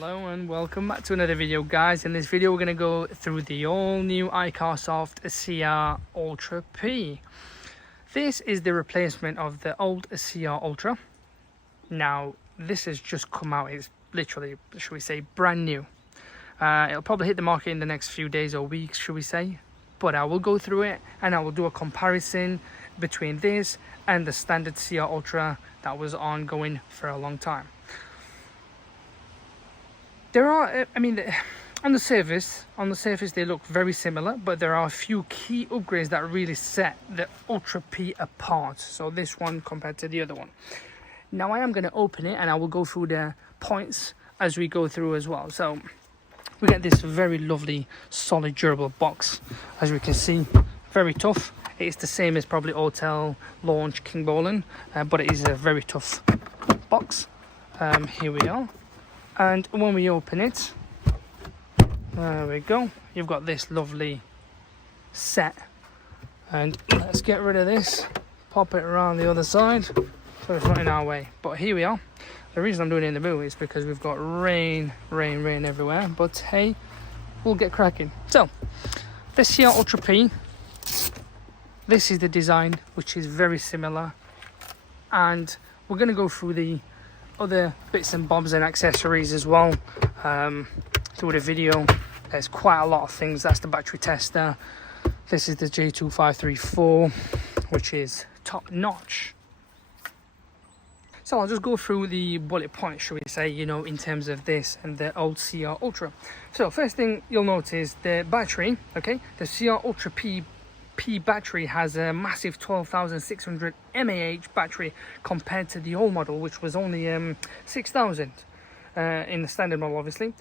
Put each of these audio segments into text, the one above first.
Hello and welcome back to another video, guys. In this video we're going to go through the all new iCarSoft CR Ultra P. This is the replacement of the old CR Ultra. Now this has just come out. It's literally, should we say, brand new. It'll probably hit the market in the next few days or weeks, should we say, but I will go through it and I will do a comparison between this and the standard CR Ultra that was ongoing for a long time. There are, on the surface they look very similar, but there are a few key upgrades that really set the Ultra P apart. So this one compared to the other one. Now I am going to open it and I will go through the points as we go through as well. So we get this very lovely, solid, durable box. As we can see, very tough. It's the same as probably Autel Launch King Bowlen, but it is a very tough box. Here we are. And when we open it, there we go. You've got this lovely set. And let's get rid of this. Pop it around the other side so it's not in our way. But here we are. The reason I'm doing it in the boot is because we've got rain everywhere. But hey, we'll get cracking. So, this here Ultra P. This is the design, which is very similar. And we're going to go through the other bits and bobs and accessories as well through the video. There's quite a lot of things. That's the battery tester. This is the J2534, which is top notch. So I'll just go through the bullet points, should we say, in terms of this and the old CR Ultra. So first thing you'll notice, the battery, okay, the CR Ultra P battery has a massive 12,600 mAh battery compared to the old model, which was only 6,000 in the standard model. Obviously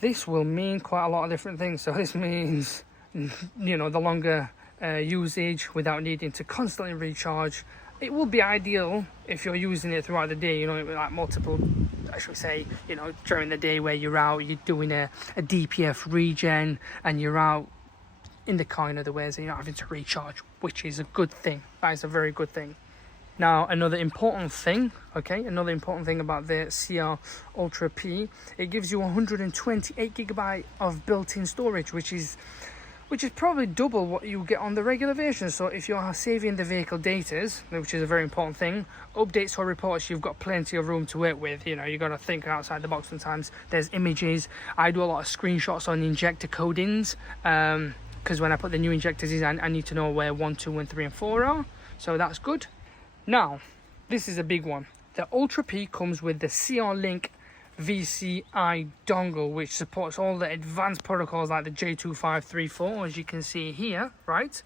this will mean quite a lot of different things. So this means the longer usage without needing to constantly recharge. It will be ideal if you're using it throughout the day, like multiple, I should say, during the day where you're out, you're doing a DPF regen and you're out in the car, in other words, and you're not having to recharge, which is a good thing. That is a very good thing. Now, another important thing about the CR Ultra P, it gives you 128 gigabyte of built-in storage, which is probably double what you get on the regular version. So if you're saving the vehicle data, which is a very important thing, updates or reports, you've got plenty of room to work with. You got to think outside the box sometimes. There's images. I do a lot of screenshots on injector codings, because when I put the new injectors in, I need to know where 1, 2, and 3, and 4 are. So that's good. Now, this is a big one. The Ultra P comes with the CR Link VCI dongle, which supports all the advanced protocols like the J2534, as you can see here, right?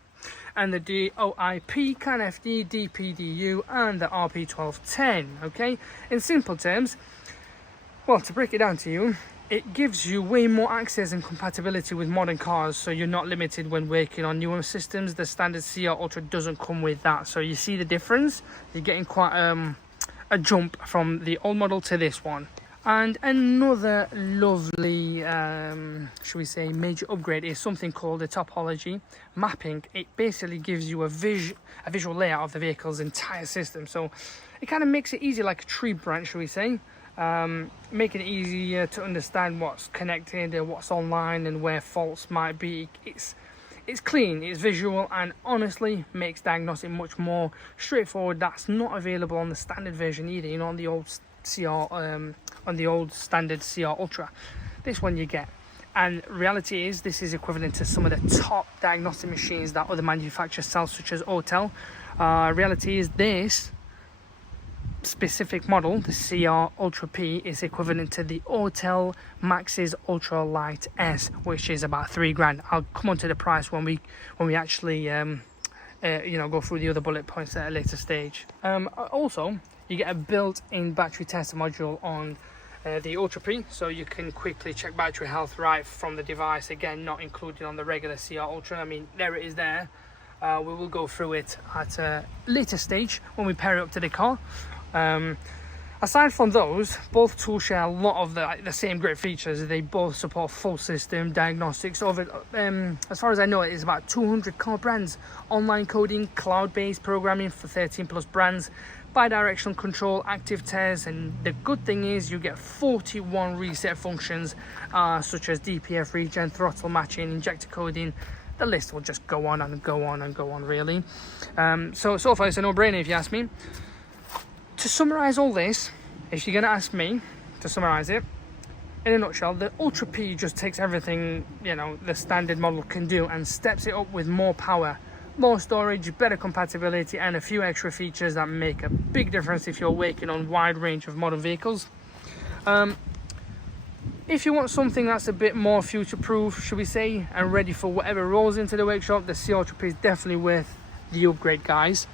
And the DOIP, CAN FD, DPDU, and the RP1210, okay? In simple terms, well, to break it down to you, it gives you way more access and compatibility with modern cars, so you're not limited when working on newer systems. The standard CR Ultra doesn't come with that, so you see the difference. You're getting quite a jump from the old model to this one. And another lovely, should we say, major upgrade is something called the topology mapping. It basically gives you a visual layout of the vehicle's entire system, so it kind of makes it easy, like a tree branch, should we say. Making it easier to understand what's connected and what's online and where faults might be. It's clean, it's visual, and honestly makes diagnostic much more straightforward. That's not available on the standard version either, on the old on the old standard CR Ultra. This one you get, and reality is this is equivalent to some of the top diagnostic machines that other manufacturers sell, such as Autel. Reality is this specific model, the CR Ultra P, is equivalent to the Autel Max's Ultra Light S, which is about $3,000. I'll come on to the price when we actually go through the other bullet points at a later stage. Also, you get a built-in battery tester module on the Ultra P, so you can quickly check battery health right from the device. Again, not included on the regular CR Ultra. There it is there. We will go through it at a later stage when we pair it up to the car. Aside from those, both tools share a lot of the same great features. They both support full system diagnostics. As far as I know, it is about 200 car brands, online coding, cloud-based programming for 13 plus brands, bi-directional control, active test, and the good thing is you get 41 reset functions, such as DPF regen, throttle matching, injector coding. The list will just go on and go on and go on, really. So far it's a no-brainer if you ask me. To summarize all this, if you're going to ask me to summarize it, in a nutshell, the Ultra P just takes everything, you know, the standard model can do and steps it up with more power, more storage, better compatibility, and a few extra features that make a big difference if you're working on a wide range of modern vehicles. If you want something that's a bit more future-proof, should we say, and ready for whatever rolls into the workshop, the CR Ultra P is definitely worth the upgrade, guys.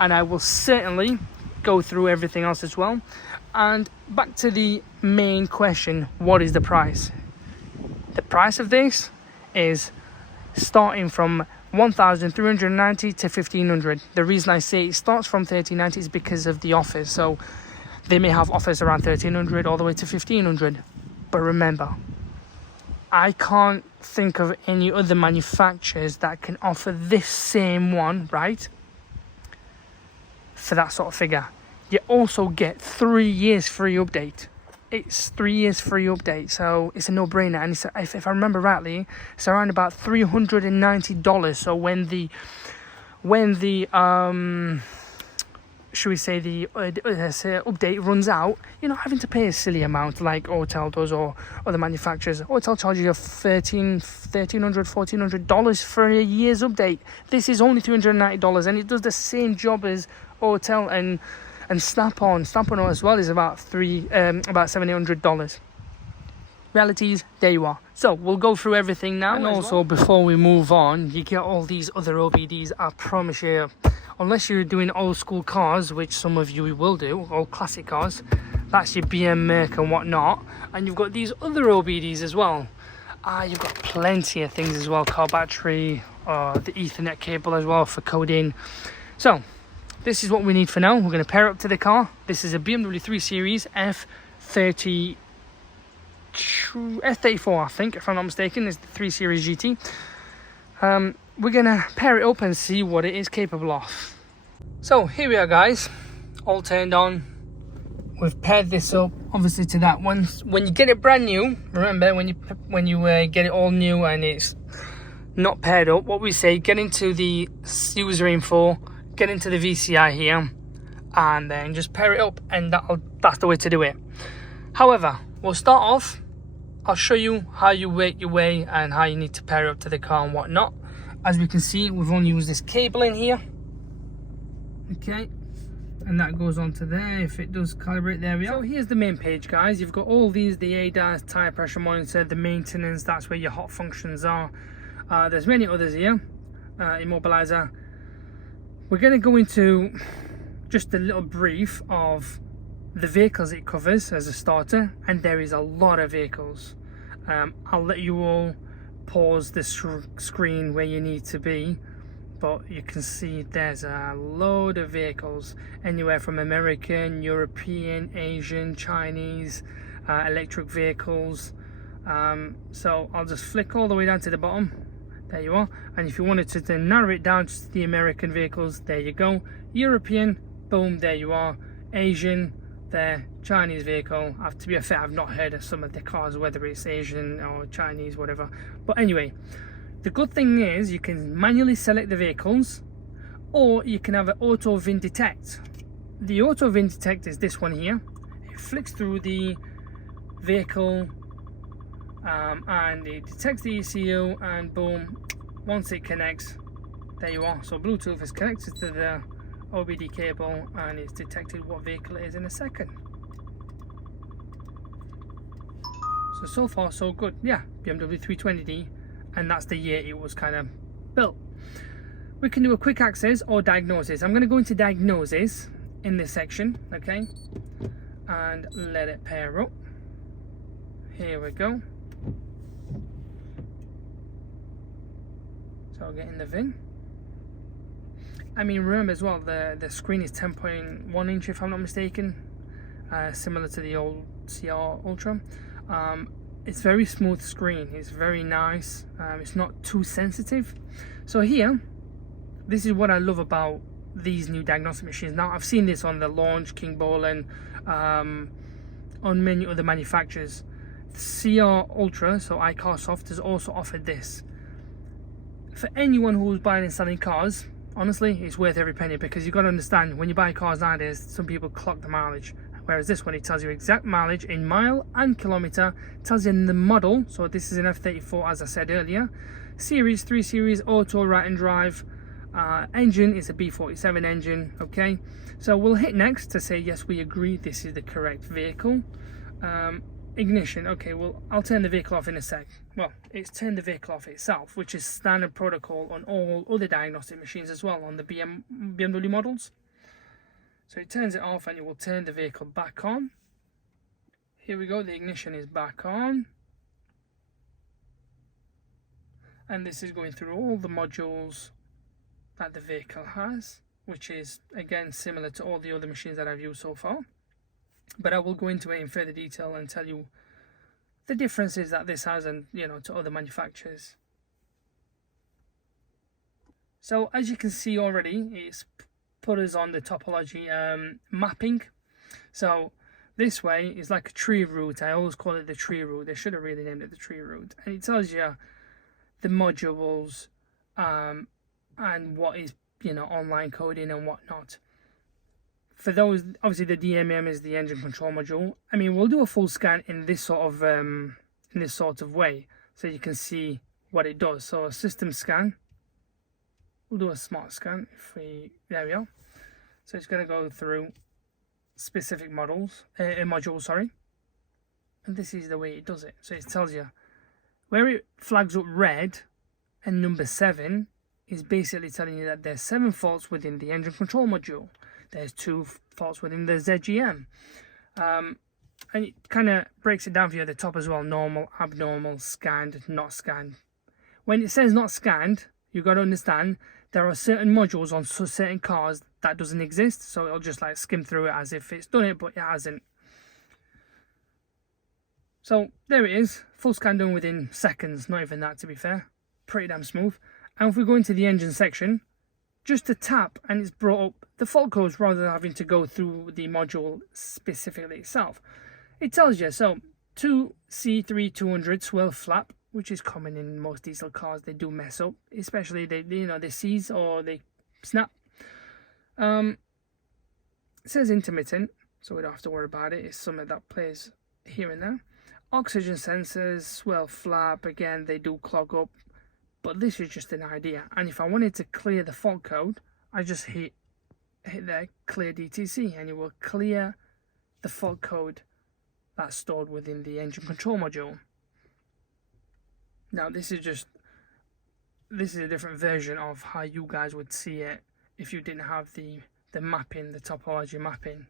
And I will certainly go through everything else as well. And back to the main question, what is the price? The price of this is starting from 1,390 to 1,500. The reason I say it starts from 1,390 is because of the offers. So they may have offers around 1,300 all the way to 1,500. But remember, I can't think of any other manufacturers that can offer this same one, right, for that sort of figure. You also get 3 years free update. It's 3 years free update, so it's a no-brainer. And it's, if I remember rightly, it's around about $390. So when the should we say the update runs out, you're not having to pay a silly amount like Autel does or other manufacturers. Autel charges you $1,400 for a year's update. This is only $390, and it does the same job as Autel and Snap-on. Snap-on as well is about $700. Realities, there you are. So we'll go through everything now. And also, before we move on, you get all these other OBDs. I promise you, unless you're doing old school cars, which some of you will do, old classic cars, that's your BM, Merc and whatnot. And you've got these other OBDs as well. You've got plenty of things as well, car battery, the Ethernet cable as well for coding. So this is what we need for now. We're going to pair up to the car. This is a BMW 3 Series F34, I think, if I'm not mistaken. It's the 3 Series GT. We're going to pair it up and see what it is capable of. So here we are, guys, all turned on. We've paired this up, obviously, to that one. When you get it brand new, remember, when you get it all new and it's not paired up, what we say, get into the user info, get into the VCI here, and then just pair it up, and that's the way to do it. However, we'll start off. I'll show you how you work your way and how you need to pair up to the car and whatnot. As we can see, we've only used this cable in here. Okay, and that goes onto there. If it does calibrate, there we are. So here's the main page, guys. You've got all these, the ADAS, tire pressure monitor, the maintenance, that's where your hot functions are. There's many others here. Immobilizer. We're going to go into just a little brief of the vehicles it covers as a starter, and there is a lot of vehicles. I'll let you all pause the screen where you need to be, but you can see there's a load of vehicles, anywhere from American, European, Asian, Chinese, electric vehicles. So I'll just flick all the way down to the bottom. There you are. And if you wanted to then narrow it down to the American vehicles, there you go. European, boom, there you are. Asian, there. Chinese vehicle. To be fair, I've not heard of some of the cars, whether it's Asian or Chinese, whatever. But anyway, the good thing is you can manually select the vehicles, or you can have an auto VIN detect. The auto VIN detect is this one here. It flicks through the vehicle, and it detects the ECU, and boom, once it connects, there you are. So Bluetooth is connected to the OBD cable, and it's detected what vehicle it is in a second. So far so good. Yeah, BMW 320d, and that's the year it was kind of built. We can do a quick access or diagnosis. I'm going to go into diagnosis in this section, okay, and let it pair up. Here we go. So I'll get in the VIN. I mean, remember as well, the screen is 10.1 inch if I'm not mistaken, similar to the old CR Ultra. It's very smooth screen, it's very nice, it's not too sensitive. So here, this is what I love about these new diagnostic machines. Now I've seen this on the Launch, King Bolan, on many other manufacturers. CR Ultra, so iCarSoft, has also offered this. For anyone who's buying and selling cars, honestly, it's worth every penny, because you've got to understand, when you buy cars nowadays, some people clock the mileage, whereas this one, it tells you exact mileage in mile and kilometer, tells you in the model. So this is an F34, as I said earlier, series, 3 series, auto, right and drive. Engine is a B47 engine. Okay, so we'll hit next to say yes, we agree this is the correct vehicle. Ignition, okay, well, I'll turn the vehicle off in a sec. Well, it's turned the vehicle off itself, which is standard protocol on all other diagnostic machines as well, on the BMW models. So it turns it off and it will turn the vehicle back on. Here we go, the ignition is back on. And this is going through all the modules that the vehicle has, which is, again, similar to all the other machines that I've used so far. But I will go into it in further detail and tell you the differences that this has, and to other manufacturers. So as you can see already, it's put us on the topology mapping. So this way is like a tree route. I always call it the tree route. They should have really named it the tree route. And it tells you the modules and what is online coding and whatnot. For those, obviously the DMM is the engine control module. I mean, we'll do a full scan in this sort of way, so you can see what it does. So a system scan, we'll do a smart scan. There we are. So it's going to go through specific modules, sorry. And this is the way it does it. So it tells you where it flags up red, and number 7 is basically telling you that there's 7 faults within the engine control module. There's 2 faults within the ZGM. And it kind of breaks it down for you at the top as well. Normal, abnormal, scanned, not scanned. When it says not scanned, you've got to understand there are certain modules on certain cars that doesn't exist. So it'll just like skim through it as if it's done it, but it hasn't. So there it is. Full scan done within seconds. Not even that, to be fair. Pretty damn smooth. And if we go into the engine section, just a tap and it's brought up the fault codes rather than having to go through the module specifically itself. It tells you, so 2C3200 swirl flap, which is common in most diesel cars. They do mess up, especially they seize or they snap. It says intermittent, so we don't have to worry about it. It's something that plays here and there. Oxygen sensors, swirl flap, again, they do clog up. But this is just an idea. And if I wanted to clear the fault code, I just hit there, clear DTC, and it will clear the fault code that's stored within the engine control module. Now this is a different version of how you guys would see it if you didn't have the mapping, the topology mapping.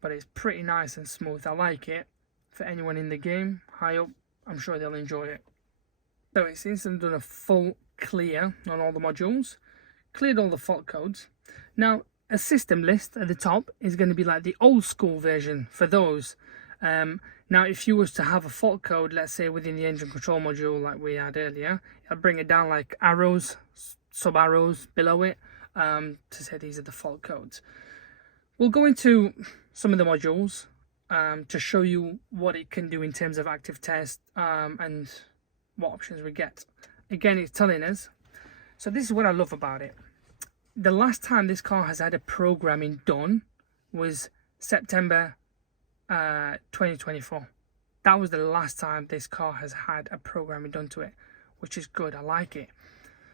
But it's pretty nice and smooth. I like it. For anyone in the game, high up, I'm sure they'll enjoy it. So it seems to have done a full clear on all the modules, cleared all the fault codes. Now, a system list at the top is going to be like the old school version for those. Now, if you was to have a fault code, let's say within the engine control module like we had earlier, I'll bring it down like arrows, sub arrows below it, to say these are the fault codes. We'll go into some of the modules to show you what it can do in terms of active test and what options we get. Again, it's telling us. So this is what I love about it. The last time this car has had a programming done was September 2024. That was the last time this car has had a programming done to it, which is good. I like it.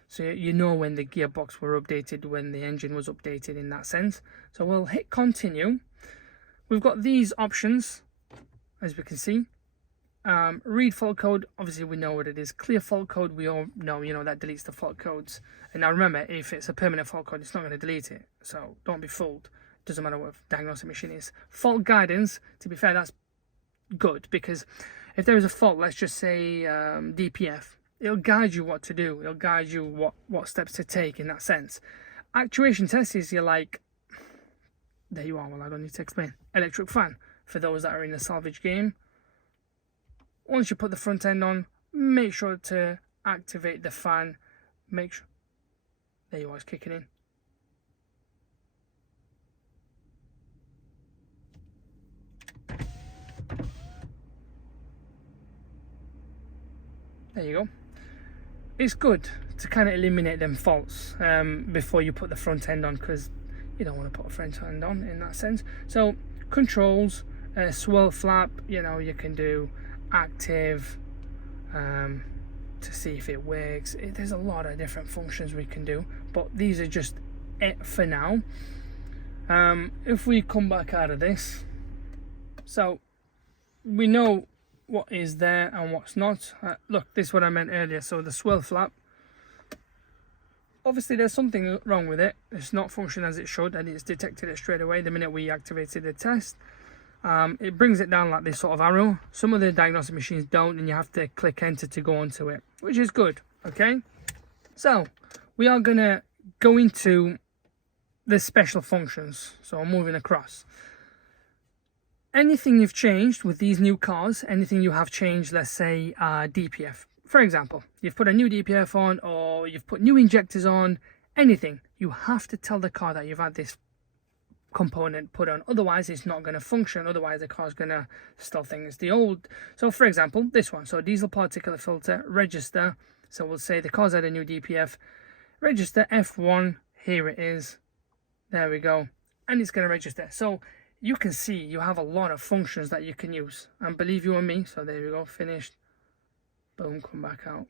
So you know when the gearbox were updated, when the engine was updated in that sense. So we'll hit continue. We've got these options, as we can see. Read fault code, obviously we know what it is. Clear fault code, we all know, that deletes the fault codes. And now remember, if it's a permanent fault code, it's not going to delete it. So don't be fooled. Doesn't matter what diagnostic machine is. Fault guidance, to be fair, that's good, because if there is a fault, let's just say DPF, it'll guide you what to do. It'll guide you what steps to take in that sense. Actuation tests is you're like, there you are, well, I don't need to explain. Electric fan, for those that are in the salvage game. Once you put the front end on, make sure to activate the fan. Make sure, there you are, it's kicking in. There you go. It's good to kind of eliminate them faults before you put the front end on, because you don't want to put a front end on in that sense. So controls, swirl flap, you know, you can do active to see if it works. There's a lot of different functions we can do, but these are just it for now. If we come back out of this, so we know what is there and what's not. Look, this is what I meant earlier. So the swirl flap, obviously there's something wrong with it. It's not functioning as it should, and it's detected it straight away the minute we activated the test. It brings it down like this sort of arrow. Some of the diagnostic machines don't, and you have to click enter to go onto it, which is good. Okay, so we are gonna go into the special functions. So I'm moving across. Anything you've changed with these new cars, anything you have changed, let's say DPF. For example, you've put a new DPF on, or you've put new injectors on, anything. You have to tell the car that you've had this component put on, otherwise it's not going to function. Otherwise the car's going to still think it's the old. So for example, this one, so diesel particulate filter, register. So we'll say the car's had a new DPF, register F1, here it is, there we go, and it's going to register. So you can see you have a lot of functions that you can use, and believe you and me, so there we go, finished, boom, come back out,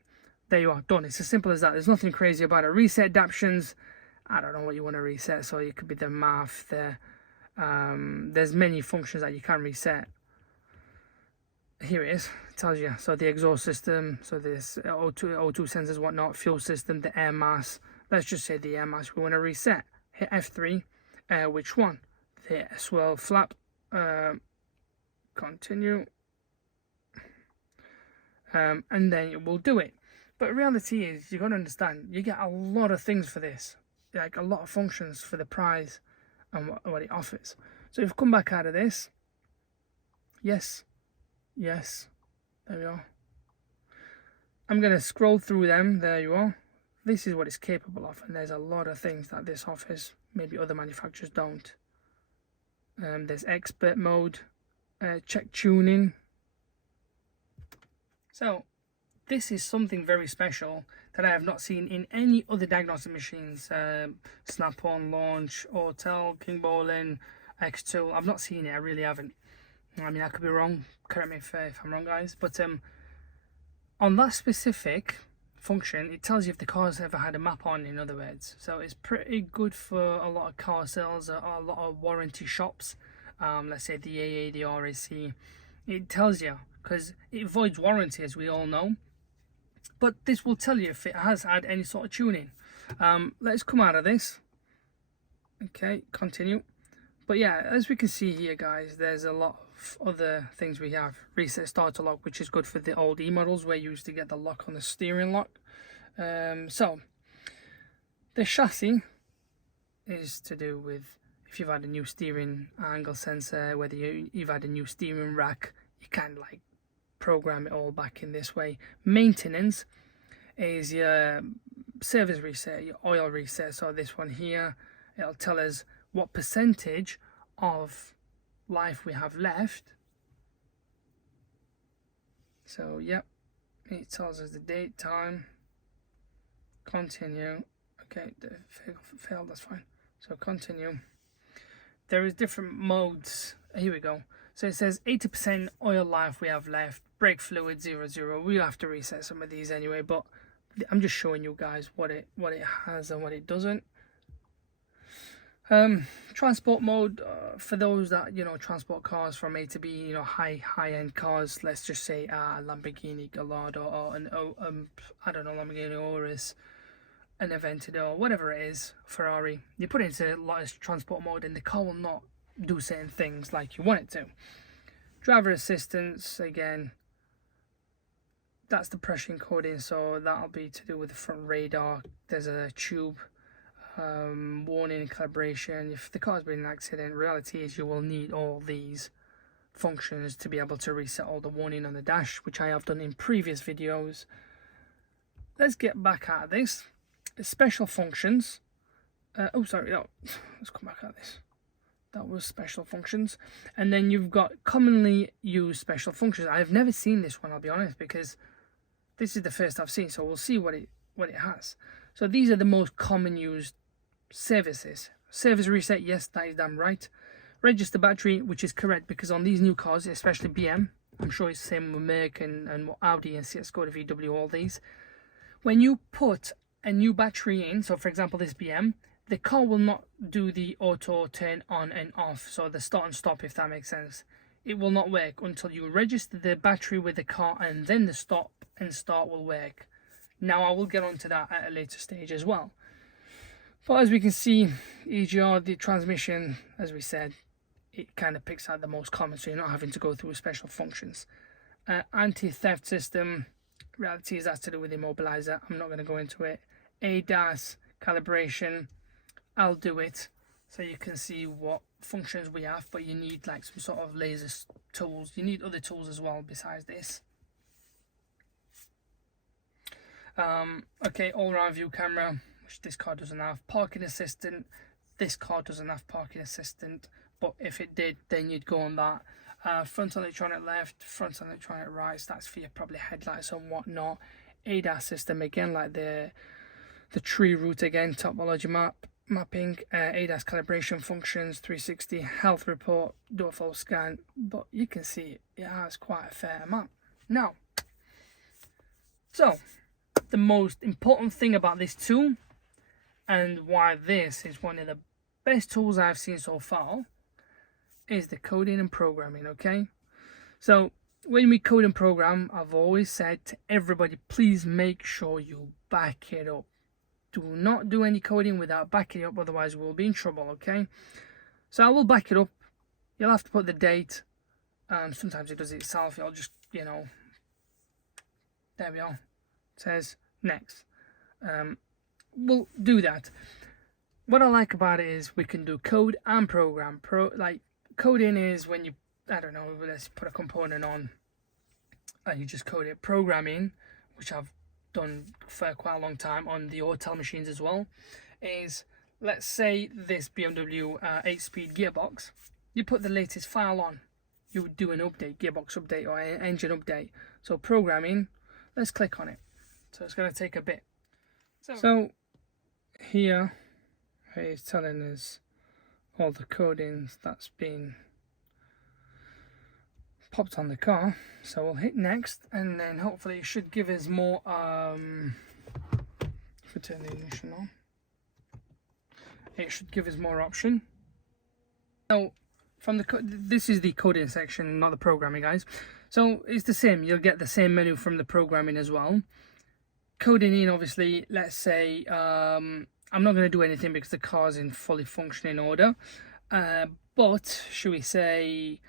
there you are, done. It's as simple as that. There's nothing crazy about it. Reset adaptions, I don't know what you want to reset, so it could be the math, there's many functions that you can reset. Here it is, it tells you, so the exhaust system, so this O2 sensors, whatnot, fuel system, the air mass, let's just say the air mass we want to reset. Hit F3, which one? The swirl flap, continue, and then it will do it. But reality is, you got to understand, you get a lot of things for this, like a lot of functions for the price and what it offers. So if you come back out of this, yes, there we are. I'm going to scroll through them, there you are. This is what it's capable of, and there's a lot of things that this offers, maybe other manufacturers don't. There's expert mode, check tuning. So this is something very special that I have not seen in any other diagnostic machines. Snap-on, Launch, Autel, King Bowling, X2. I've not seen it, I really haven't. I mean, I could be wrong, correct me if I'm wrong, guys. But on that specific function, it tells you if the car's ever had a map on, in other words. So it's pretty good for a lot of car sales, a lot of warranty shops, let's say the AA, the RAC. It tells you, because it voids warranty, as we all know, but this will tell you if it has had any sort of tuning. Let's come out of this. Okay, continue. But yeah, as we can see here, guys, there's a lot of other things we have. Reset starter lock, which is good for the old E models where you used to get the lock on the steering lock. So the chassis is to do with if you've had a new steering angle sensor, whether you've had a new steering rack, you can like program it all back in this way. Maintenance is your service reset, your oil reset. So this one here, it'll tell us what percentage of life we have left. So yep, it tells us the date, time, continue. Okay, failed, that's fine. So continue. There is different modes. Here we go. So it says 80% oil life we have left, brake fluid 00. We'll have to reset some of these anyway, but I'm just showing you guys what it has and what it doesn't. Transport mode, for those that, you know, transport cars from A to B, you know, high-end cars, let's just say Lamborghini Gallardo, or an I don't know, Lamborghini Urus, an Aventador, whatever it is, Ferrari. You put it into lightest transport mode and the car will not do certain things like you want it to. Driver assistance, again, that's the pressure encoding, so that'll be to do with the front radar. There's a tube, warning, calibration. If the car's been in an accident, reality is you will need all these functions to be able to reset all the warning on the dash, which I have done in previous videos. Let's get back out of this. Special functions. Oh, sorry, no. Let's come back out of this. That was special functions. And then you've got commonly used special functions. I've never seen this one, I'll be honest, because This is the first I've seen, so we'll see what it has. So these are the most common used services. Service reset, yes, that is damn right. Register battery, which is correct, because on these new cars, especially BM, I'm sure it's the same with Merc and Audi and Skoda VW, all these. When you put a new battery in, so for example this BM, the car will not do the auto turn on and off, so the start and stop, if that makes sense. It will not work until you register the battery with the car, and then the stop and start will work. Now I will get onto that at a later stage as well. But as we can see, EGR, the transmission, as we said, it kind of picks out the most common, so you're not having to go through special functions. Anti-theft system, reality is that's to do with immobilizer. I'm not going to go into it. ADAS, calibration, I'll do it so you can see what functions we have, but you need like some sort of laser tools. You need other tools as well besides this. Okay, all-round view camera, which this car doesn't have. Parking assistant, this car doesn't have parking assistant, but if it did, then you'd go on that. Front electronic left, front electronic right, that's for your probably headlights and whatnot. ADAS system, again, like the tree route again, topology mapping, ADAS calibration functions, 360, health report, door full scan, but you can see it has quite a fair amount. Now, so the most important thing about this tool, and why this is one of the best tools I've seen so far, is the coding and programming. Okay, so when we code and program, I've always said to everybody, please make sure you back it up. Do not do any coding without backing it up, otherwise we'll be in trouble. Okay, so I will back it up. You'll have to put the date. Sometimes it does it itself. You'll just, you know, there we are. It says next. We'll do that. What I like about it is we can do code and program. Like coding is when you, I don't know, let's put a component on and you just code it. Programming, which I've done for quite a long time on the Autel machines as well, is, let's say this BMW 8-speed gearbox, you put the latest file on, you would do an update, gearbox update or engine update. So programming, let's click on it. So it's going to take a bit. So here he's telling us all the codings that's been popped on the car. So we'll hit next, and then hopefully it should give us more. If we turn the ignition on, it should give us more option. So from the this is the coding section, not the programming, guys. So it's the same. You'll get the same menu from the programming as well. Coding in, obviously, let's say I'm not going to do anything because the car's in fully functioning order. But should we say,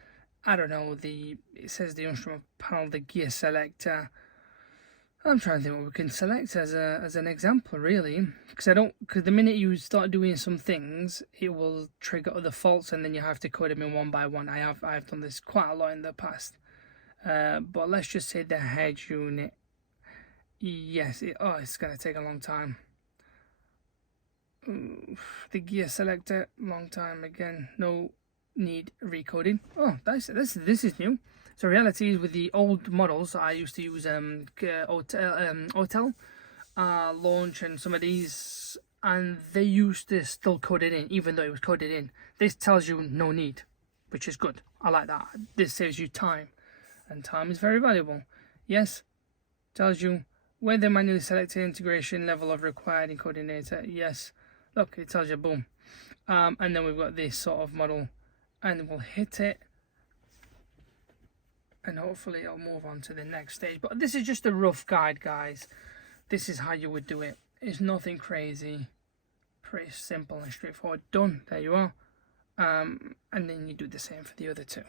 I don't know, it says the instrument panel, the gear selector. I'm trying to think what we can select as an example, really, because the minute you start doing some things, it will trigger other faults, and then you have to code them in one by one. I've done this quite a lot in the past. But let's just say the head unit. Yes, it's going to take a long time. The gear selector, long time again. No need recoding. Oh, this is new. So reality is, with the old models, I used to use Autel, Launch, and some of these, and they used to still code it in, even though it was coded in. This tells you no need, which is good. I like that. This saves you time, and time is very valuable. Yes, tells you whether manually selected integration level of required encoding data. Yes, look, it tells you, boom. And then we've got this sort of model, and we'll hit it, and hopefully it'll move on to the next stage. But this is just a rough guide, guys. This is how you would do it. It's nothing crazy, pretty simple and straightforward. Done, there you are. And then you do the same for the other two.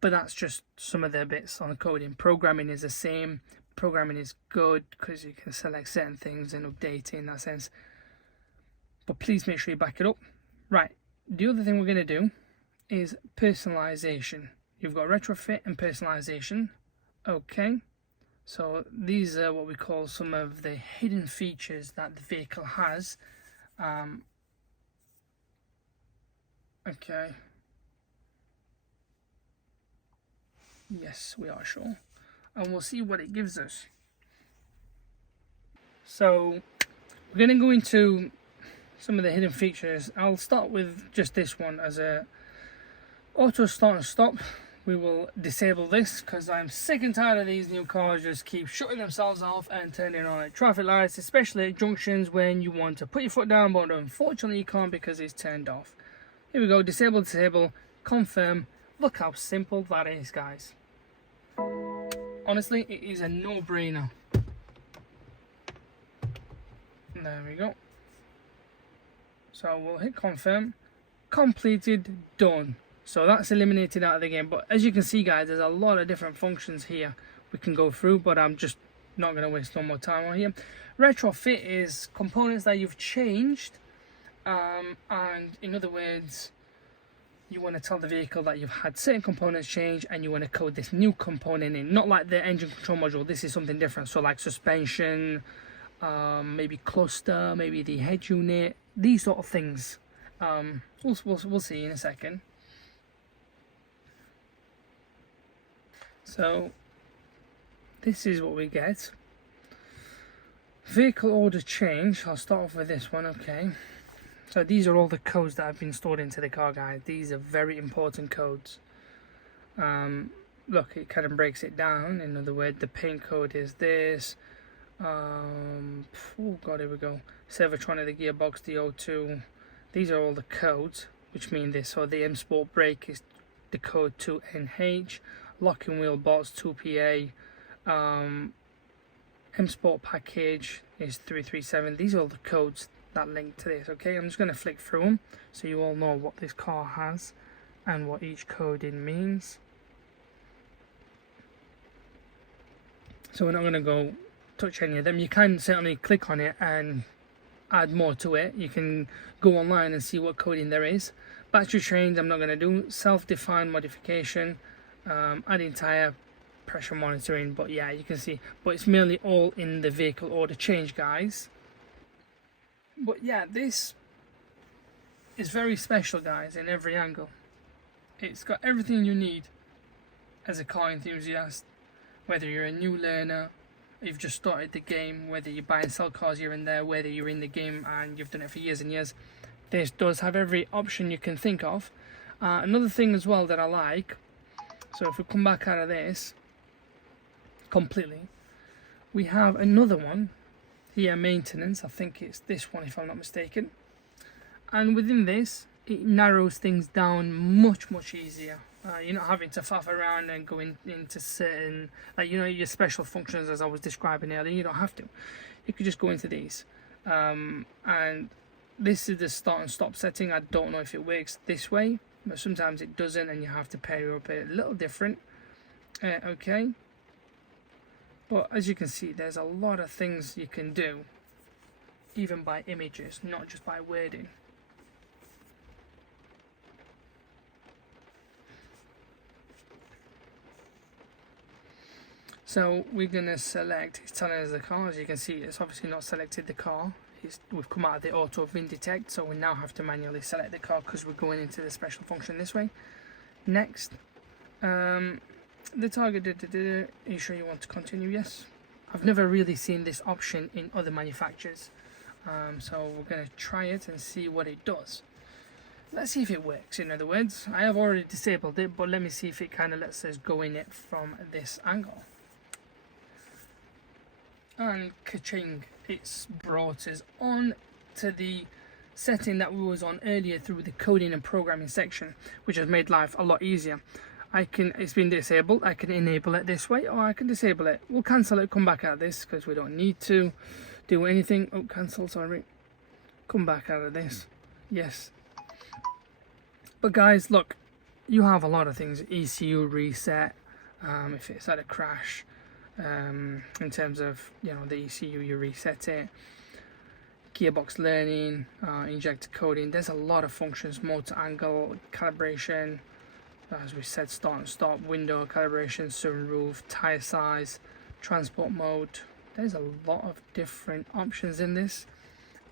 But that's just some of the bits on coding. Programming is the same. Programming is good because you can select certain things and update it in that sense. But please make sure you back it up. Right, the other thing we're going to do is personalization. You've got retrofit and personalization. Okay, so these are what we call some of the hidden features that the vehicle has. Okay. Yes, we are sure. And we'll see what it gives us. So we're going to go into some of the hidden features. I'll start with just this one as a auto start and stop. We will disable this because I'm sick and tired of these new cars just keep shutting themselves off and turning on at traffic lights, especially at junctions when you want to put your foot down, but unfortunately you can't because it's turned off. Here we go, disable, disable, confirm. Look how simple that is, guys. Honestly, it is a no-brainer. There we go. So we'll hit confirm, completed, done. So that's eliminated out of the game. But as you can see, guys, there's a lot of different functions here we can go through, but I'm just not going to waste no more time on here. Retrofit is components that you've changed, and in other words, you want to tell the vehicle that you've had certain components change and you want to code this new component in. Not like the engine control module, this is something different. So like suspension, maybe cluster, maybe the head unit, these sort of things. We'll see in a second. So this is what we get. Vehicle order change. I'll start off with this one. Okay, so these are all the codes that have been stored into the car, guys. These are very important codes. Look, it kind of breaks it down. In other words, the paint code is this. Oh god, here we go. Servotronic, the gearbox, the O2. These are all the codes, which mean this. So the M Sport brake is the code 2NH. Locking wheel bolts 2PA. M Sport package is 337. These are all the codes that link to this. Okay, I'm just going to flick through them so you all know what this car has and what each code in means. So we're not going to go touch any of them. You can certainly click on it and add more to it. You can go online and see what coding there is. Battery change I'm not going to do. Self-defined modification, adding tire pressure monitoring, but yeah, you can see, but it's mainly all in the vehicle order change, guys. But yeah, this is very special, guys, in every angle. It's got everything you need as a car enthusiast, whether you're a new learner, you've just started the game, whether you buy and sell cars here and there, whether you're in the game and you've done it for years and years. This does have every option you can think of. Another thing as well that I like, so if we come back out of this completely, we have another one here, maintenance. I think it's this one if I'm not mistaken. And within this, it narrows things down much easier. You're not having to faff around and go into certain, like, you know, your special functions as I was describing earlier. You don't have to. You could just go into these. And this is the start and stop setting. I don't know if it works this way, but sometimes it doesn't, and you have to pair up a little different. Okay. But as you can see, there's a lot of things you can do, even by images, not just by wording. So we're going to select, it's telling us the car. As you can see, it's obviously not selected the car. We've come out of the auto VIN detect, so we now have to manually select the car because we're going into the special function this way. Next, the target, are you sure you want to continue? Yes. I've never really seen this option in other manufacturers, so we're going to try it and see what it does. Let's see if it works. In other words, I have already disabled it, but let me see if it kind of lets us go in it from this angle. And ka-ching, it's brought us on to the setting that we was on earlier through the coding and programming section, which has made life a lot easier. It's been disabled. I can enable it this way, or I can disable it. We'll cancel it, come back out of this because we don't need to do anything. Oh, cancel, sorry. Come back out of this. Yes. But guys, look, you have a lot of things. ECU reset, if it's had a crash. In terms of, you know, the ECU, you reset it. Gearbox learning, injector coding. There's a lot of functions. Motor angle, calibration, as we said, start and stop, window calibration, sunroof, tire size, transport mode. There's a lot of different options in this.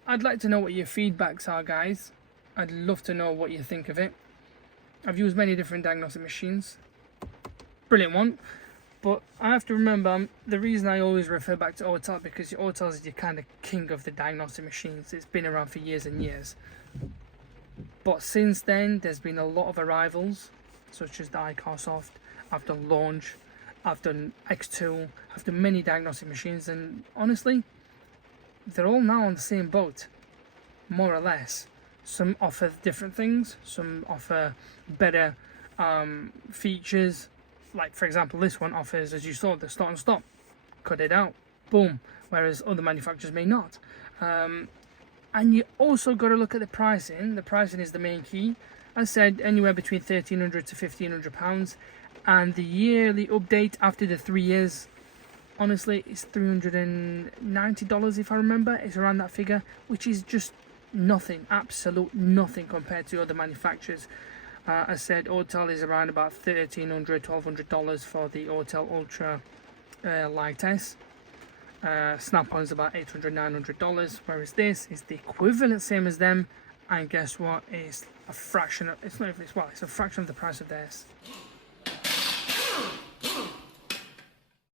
I'd like to know what your feedbacks are, guys. I'd love to know what you think of it. I've used many different diagnostic machines. Brilliant one. But I have to remember, the reason I always refer back to Autel, because Autel is the kind of king of the diagnostic machines. It's been around for years and years. But since then, there's been a lot of arrivals, such as the iCarSoft. I've done Launch, I've done X2, I've done many diagnostic machines, and honestly, they're all now on the same boat, more or less. Some offer different things, some offer better features. Like, for example, this one offers, as you saw, the start and stop. Cut it out, boom. Whereas other manufacturers may not. And you also got to look at the pricing. The pricing is the main key. I said anywhere between £1,300 to £1,500, and the yearly update after the 3 years, honestly, it's $390 if I remember. It's around that figure, which is just nothing, absolute nothing compared to other manufacturers. I said Autel is around about $1,300, $1,200 for the Autel Ultra Light S. Snap-on's about $800, $900, whereas this is the equivalent, same as them, and guess what? It's a fraction of, it's not even, well, it's a fraction of the price of theirs.